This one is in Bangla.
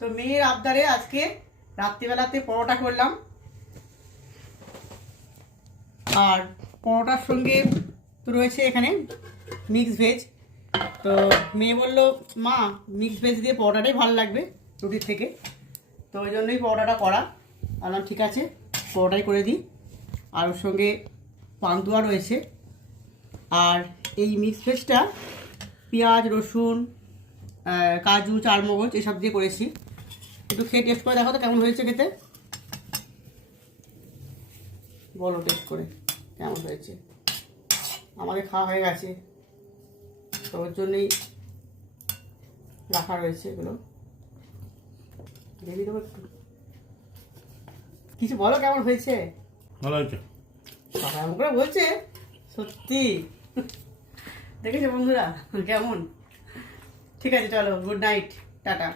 তো মেয়ের আবদারে আজকে রাত্রিবেলাতে পরোটা করলাম, আর পরোটার সঙ্গে তো রয়েছে এখানে মিক্স ভেজ। তো মেয়ে বললো মা মিক্স ভেজ দিয়ে পরোটাটাই ভালো লাগবে রুটির থেকে, তো ওই জন্যই পরোটাটা করা। বললাম ঠিক আছে পরোটাই করে দিই। আর ওর সঙ্গে পান্তুয়া রয়েছে, আর এই মিক্স ভেজটা পেঁয়াজ রসুন কাজু চারমগজ এসব দিয়ে করেছি। একটু খেয়ে টেস্ট করে দেখো তো কেমন হয়েছে খেতে, বলো টেস্ট করে কেমন হয়েছে। আমাকে খাওয়া হয়ে গেছে, তো ওর জন্যই রাখা রয়েছে এগুলো। দেখি দেবো একটু, কিছু বলো কেমন হয়েছে। ভালো হয়েছে। বাবা এমন করে বলছে, সত্যি দেখেছো বন্ধুরা কেমন। ঠিক আছে চলো, গুড নাইট, টাটা।